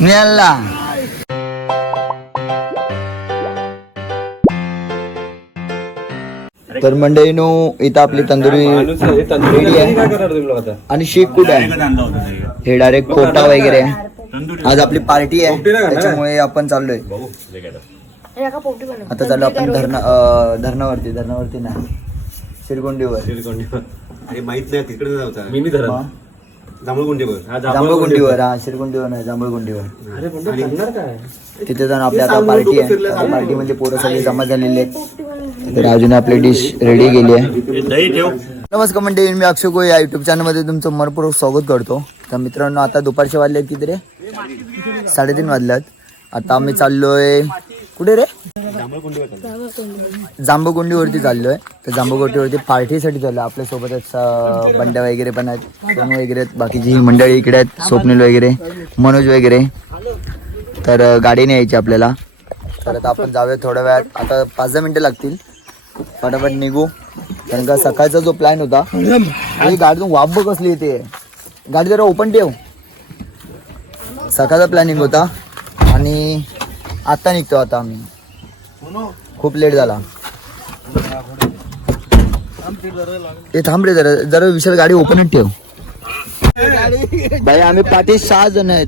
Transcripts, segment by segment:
नियाला तर मंडळीनो इथं आपली तंदुरी रेडी आहे आणि शेक कुठे आहे हे डायरेक्ट कोटा वगैरे आहे. आज आपली पार्टी आहे त्याच्यामुळे आपण चाललोय आता चाललो आपण धरणावरती नाही शिरगोंडीवर माहित नाही तिकडे जाऊचा मिनी धरण जांभळगुंडीवर हा शिरगुंडीवर नाही जांभळगुंडीवर तिथे जाऊन आपली आता पार्टी आहे. पार्टी मध्ये पोरं सगळे जमा झालेले आहेत तर अजून आपली डिश रेडी केली आहे. नमस्कार मंडळी, मी अक्षय गोय या युट्यूब चॅनल मध्ये तुमचं मनपूर्वक स्वागत करतो. तर मित्रांनो आता दुपारचे वाजले किती रे 3:30 वाजल्यात. आता आम्ही चाललोय कुठे रे जांभळगुंडीवरती चाललोय. तर जांभळगुंडीवरती पार्टीसाठी चाललोय. आपल्या सोबतच बंड्या वगैरे पण आहेत, सोनू वगैरे आहेत, बाकीची मंडळी इकडे आहेत, स्वप्नील वगैरे, मनोज वगैरे. तर गाडीने यायची आपल्याला. तर आता आपण जाऊया थोड्या वेळात. आता 5-10 मिनिटं लागतील. फटाफट निघू कारण का सकाळचा जो प्लॅन होता गाडीतून वाफ बघ कसली येते. गाडी जरा ओपन ठेव. सकाळचा प्लॅनिंग होता आणि आता निघतो. आता आम्ही खूप लेट झाला. ते थांब रे जरा जरा विशाल गाडी ओपनच ठेव. भाई आम्ही पाठी 6 जण आहेत.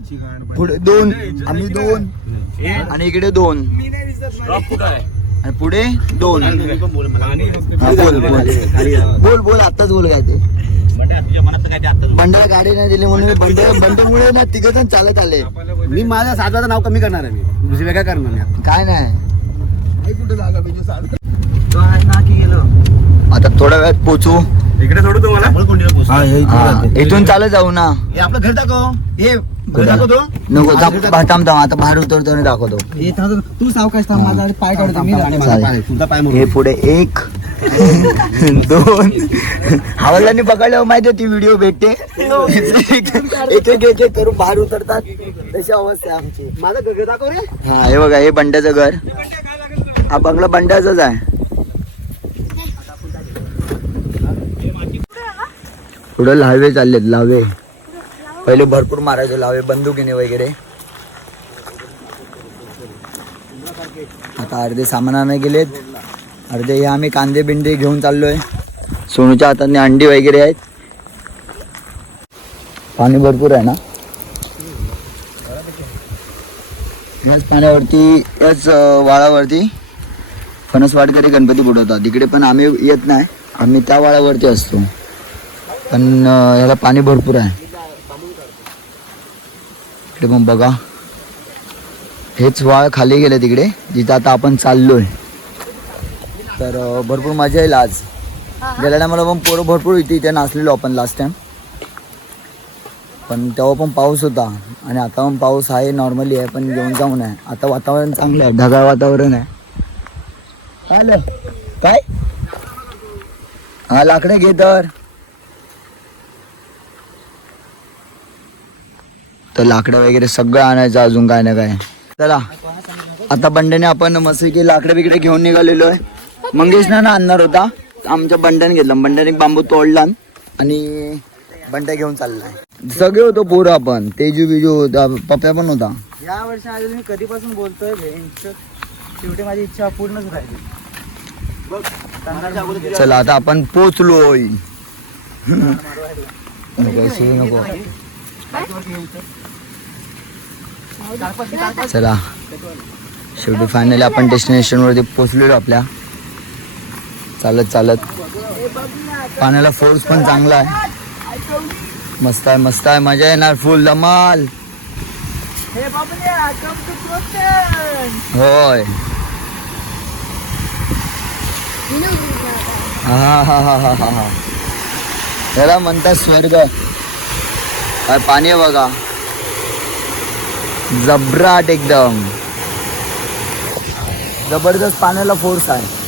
पुढे 2 आम्ही 2 आणि इकडे 2 आणि पुढे 2. बोल आताच बोल काय ते बंड्याला गाडी नाही दिली म्हणून बंड्यामुळे ना 3 जण चालत आले. मी माझ्या 7 नाव कमी करणार आहे. मी दुसरी वेगळं करणार नाही. काय नाही कुठे जागा आता थोड्या वेळात पोचू. इकडे सोडू तुम्हाला इथून चालत जाऊ ना. आपलं घर दाखव. हे नको थांब आता बाहेर उतरतो आणि दाखवतो. तू सावकाश थांब. माझा पाय काढतो. हे पुढे 1 2 हवालांनी पकडल्यावर माहिती ती व्हिडिओ भेटते. एक करून बाहेर उतरतात. तशी अवस्था आहे आमची. माझं घर दाखव रे. हा हे बघा हे बंड्याचं घर. हा बंगला बंड्याचाच आहे. पुढे लावे चाललेत. लावे पहिले भरपूर मारायचे लावे बंदुकीने वगैरे. आता अर्धे सामानाने गेलेत. अर्धे हे आम्ही कांदे बिंदे घेऊन चाललोय. सोनूच्या हाताने अंडी वगैरे आहेत. पाणी भरपूर आहे ना. याच पाण्यावरती याच वाळावरती फणसवाडकरी गणपती बुडवतात. इकडे पण आम्ही येत नाही. आम्ही त्या वाळावरती असतो. पण याला पाणी भरपूर आहे. इकडे पण बघा हेच वाळ खाली गेले तिकडे जिथे आता आपण चाललोय. तर भरपूर मजा येईल आज. गेल्या टायमाला पण पोरं भरपूर इथे नाचलेलो आपण लास्ट टाइम. पण तेव्हा पण पाऊस होता आणि आता पण पाऊस आहे नॉर्मली आहे. पण घेऊन जाऊ नये. आता वातावरण चांगलं आहे. ढगाळ वातावरण आहे. आलं काय हा लाकडं घे तर लाकडं वगैरे सगळं आणायचं अजून काय ना काय. चला आता बंड्याने आपण मस्त लाकडं बिकडे घेऊन निघालेलो आहे. मंगेशना ना आणणार होता आमच्या बंड्याने घेतलं. बंड्याने बांबू तोडला आणि बंड्या घेऊन चाललाय. सगळे होतो पोरं आपण. तेजू बिजू होता, पप्प्या पण होता. या वर्षी आज मी कधीपासून बोलतोय शेवटी माझी इच्छा पूर्णच राहिली. चला आता आपण पोचलोय. नको चला शेवटी फायनली आपण डेस्टिनेशन वरती पोचलेलो आपल्या. चालत पाण्याला फोर्स पण चांगला आहे. मस्त आहे मजा येणार फुल धमाल. होय हा त्याला म्हणतात स्वर्ग. काय पाणी आहे बघा जबराट एकदम जबरदस्त. पाण्याला फोर्स आहे.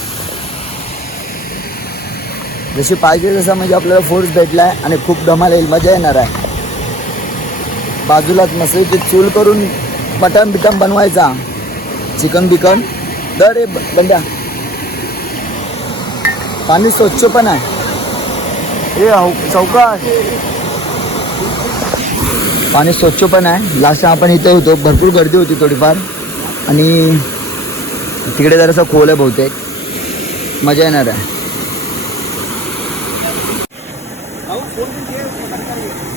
जशी पाहिजे तसा म्हणजे आपल्याला फोर्स भेटलाय आणि खूप धमाल येईल. मजा येणार आहे. बाजूलाच मस्त चूल करून मटण बिटन बनवायचा. चिकन बिकन दर बंड्या. पाणी स्वच्छ पण आहे. हे चौकात पाणी स्वच्छ पण आहे. लास्ट आपण इथे होतो, भरपूर गर्दी होती थोडीफार आणि तिकडे जरासं खोल आहे बहुतेक, मजा येणार आहे.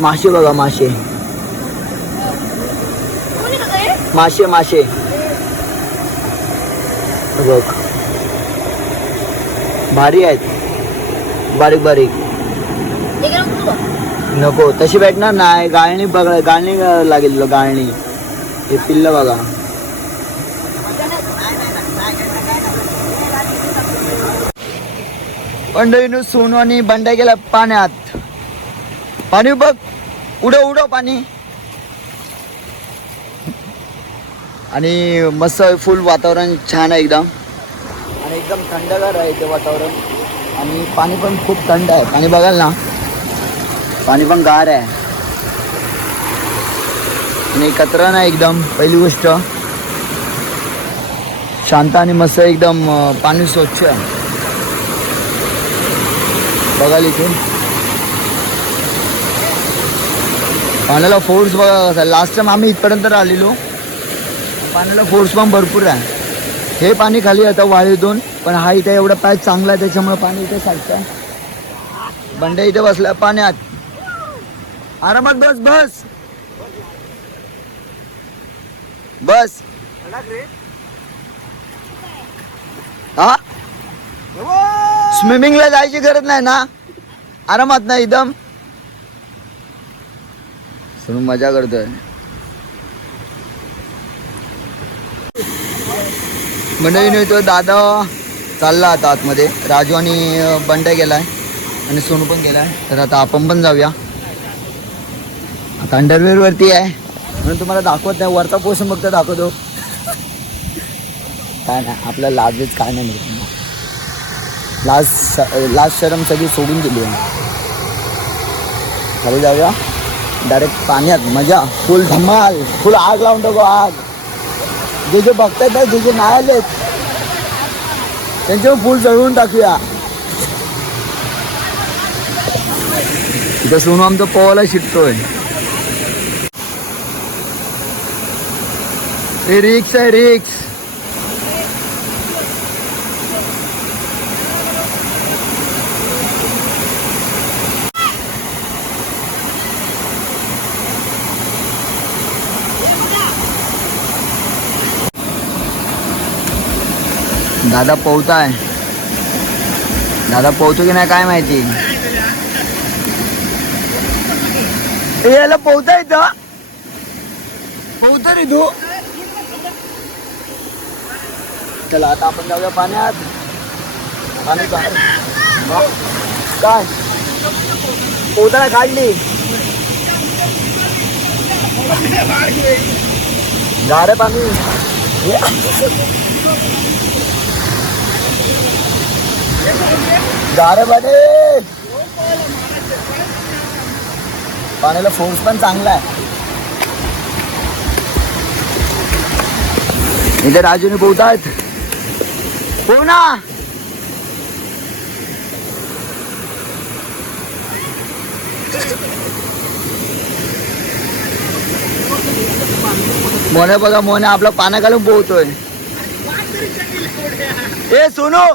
मासे बघा, मासे मासे मासे बघ, भारी आहेत, बारीक बारीक. नको तशी भेटणार नाही, गाळणी बघा, गाळणी लागेल गाळणी. हे पिल्ल बघा. मंडळीनं सोनू आणि बंड्या गेला पाण्यात. पाणी बघ, उडव उडव पाणी. आणि मस्त फुल वातावरण छान आहे एकदम, आणि एकदम थंडगार आहे ते वातावरण. आणि पाणी पण खूप थंड आहे. पाणी बघाल ना, पाणी पण गार आहे आणि कचरा नाही एकदम. पहिली गोष्ट शांत आणि मस्त एकदम, पाणी स्वच्छ आहे. बघाल इथे पाण्याला फोर्स बघा कसा. लास्ट टाइम आम्ही इथपर्यंत आलेलो, पाण्याला फोर्स पण भरपूर आहे. हे पाणी खाली येतं वाळीतून, पण हा इथे एवढा पॅच चांगला आहे त्याच्यामुळे पाणी इथे साठतं. बंड्या इथे बसला पाण्यात, आरामात बस बस बस. हा स्विमिंगला जायची गरज नाही ना, आरामात ना एकदम. सुन मजा करतोय. मंडळी तो दादा चालला आता आतमध्ये, राजू आणि बंड्या गेलाय आणि सोनू पण गेलाय. तर आता आपण पण जाऊया. आता अंडरवेअर वरती आहे म्हणून तुम्हाला दाखवत नाही, वरचा पोर्शन फक्त दाखवतो. काय नाही आपल्या लाजच काय नाही मिळत. लाज शरम सगळी सोडून दिली आहे. खाली जाऊया डायरेक्ट पाण्यात, मजा फुल धमाल, फुल आग लावून टाकू आग. जे जे बघतायत ना, जे जे नाही आलेत त्यांच्यावर फुल जळवून टाकूया. इथं सोनू आमचं पोहायला शिकतोय. हे रिक्स आहे, रिक्स. दादा पोहताय, दादा पोहतो की नाही काय माहिती. याला पोहता येतं, पोहता रे तू. चला आता आपण जाऊया पाण्यात. पाणी काय पोहताना काढली गारे पाणी. गारे पाणी, पाण्याला फोर्स पण चांगला आहे. इथे राजूने पोहतायत, पोह ना. मोने बघा, मोने आपला पाण्या घालून पोहतोय. ए सोनू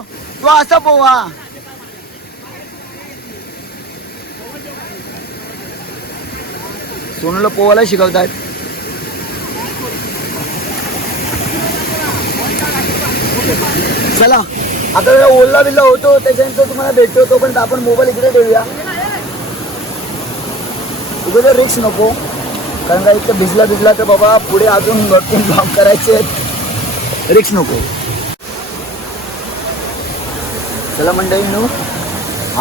तू असा पोहा. सोनूला पोहायला शिकवतायत. चला आता ओल्ला बिल्ला होतो त्याच्यानंतर तुम्हाला भेटतो. तोपर्यंत आपण मोबाईल इकडे ठेवूया. उगाच रिक्स नको, कारण का इतकं भिजला तर बाबा पुढे अजून भरपूर काम करायचे, रिक्स नको. चला मंडळींनो,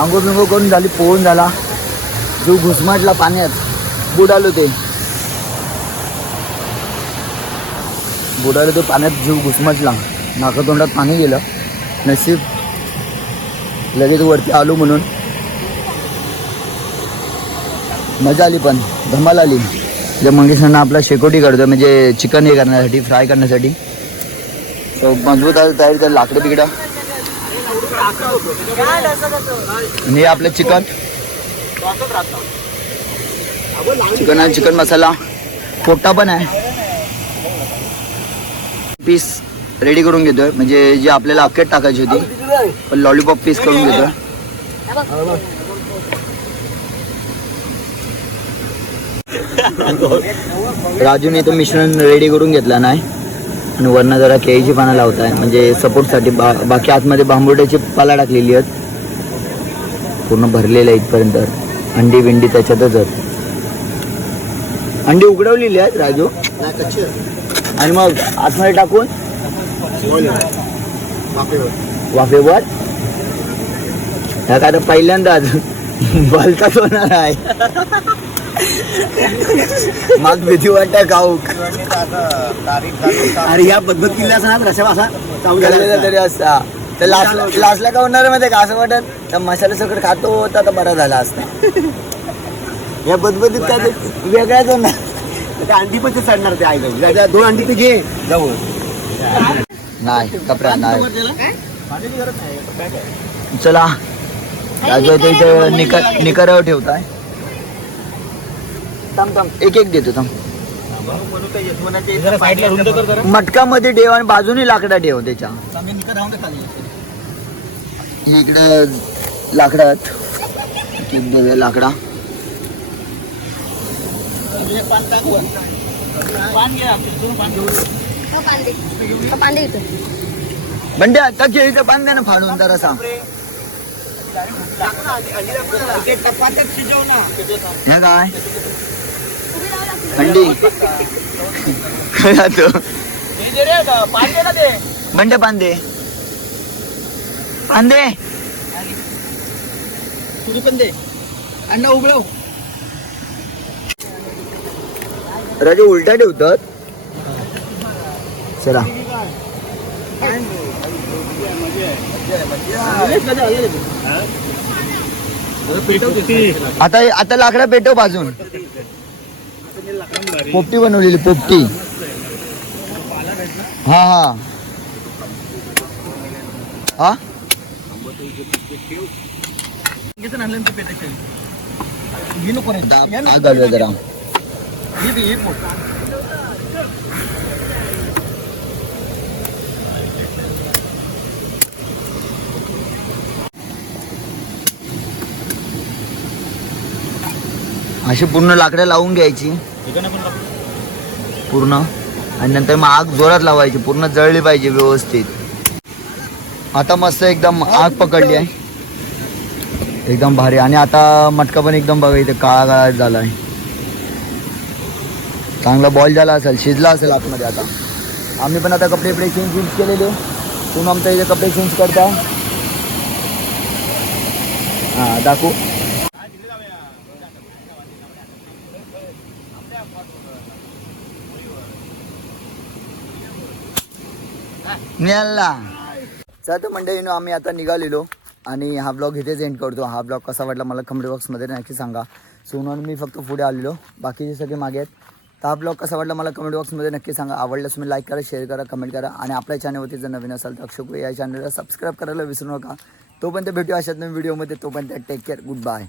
आंघोळ बिंघोळ करून झाली, पोहून झाला, जीव घुसमटला पाण्यात, बुडालो ते पाण्यात, जीव घुसमटला, नाकातोंडात पाणी गेलं. नशीब लगेच वरती आलो म्हणून मजा आली, पण धमाल आली. जे मंगेशांना आपला शेकोटी करतो, म्हणजे चिकन हे करण्यासाठी, फ्राय करण्यासाठी. तो मजबूत आहे तयारी तर लाकडं बिकडं. आणि हे आपलं चिकन चिकन मसाला पोट्टा पण आहे. पीस रेडी करून घेतोय, म्हणजे जी आपल्याला अख्खेत टाकायची होती पण लॉलीपॉप पीस करून घेतोय. राजूने तो मिश्रण रेडी करून घेतला नाही आणि वरनं जरा केळीची पानं लावताय म्हणजे सपोर्टसाठी. बाकी आतमध्ये बांबुड्याची पाला टाकलेली आहेत, पूर्ण भरलेलं आहे इथपर्यंत. अंडी बिंडी त्याच्यातच आहेत. अंडी उघडवलेली आहेत राजू, आणि मग आतमध्ये टाकून वाफेवर. ह्या काय तर पहिल्यांदाच बलकाच होणार आहे. मग भीती वाटत काऊक. अरे या पद्धत केली असं ना रशा असा तरी असता तर लास्टला का होणार मध्ये का असं वाटत तर मसाला सगळं खातो होता तर बरा झाला असता. या बदबदीत काय वेगळाच होणार. अंडी पण ते चढणार ते आई जाऊ 2 अंडी ते घे जाऊ. नाही कपडा नाही. चला राजू इथे निकरावर ठेवताय. एक एक देतो थांब. मटकामध्ये ठेव आणि बाजूने लाकडा ठेव त्याच्या. इकडं लाकडात देऊया लाकडा. म्हणजे आता केळीचं पान द्या ना फाडून जरा सांग. हे काय अंडी बंडे पांदे पांदे तुझी पण दे. अंडा उघडव. राजू उलटा ठेवतात. चला आता लाकडा पेटव बाजून. पोपटी बनवलेली पोपटी. हा हा हा घालूया जरा. अशी पूर्ण लाकडं लावून घ्यायची पूर्ण, आणि नंतर मग आग जोरात लावायची, पूर्ण जळली पाहिजे व्यवस्थित. आता मस्त एकदम आग पकडली आहे एकदम भारी. आणि आता मटका पण एकदम बघा इथे काळा काळा झाला आहे. चांगला बॉईल झाला असेल, शिजला असेल आतमध्ये. आता आम्ही पण आता कपडे चेंज केलेले. तुम्ही आमच्या इथे कपडे चेंज करता. हां दाखवू. चालतं मंडळीनो, आम्ही आता निघालेलो आणि हा ब्लॉग इथेच एंड करतो. हा ब्लॉग कसा वाटला मला कमेंट बॉक्समध्ये नक्की सांगा. सोनून मी फक्त पुढे आलेलो, बाकीचे सगळे मागे आहेत. तर हा ब्लॉग कसा वाटला मला कमेंट बॉक्समध्ये नक्की सांगा. आवडल्यास तुम्ही लाईक करा, शेअर करा, कमेंट करा. आणि आपल्या चॅनलवरती जर नवीन असाल तर अक्षय या चॅनलला सबस्क्राईब करायला विसरू नका. तोपर्यंत भेटू अशाच नवीन व्हिडिओमध्ये. तोपर्यंत टेक केअर, गुड बाय.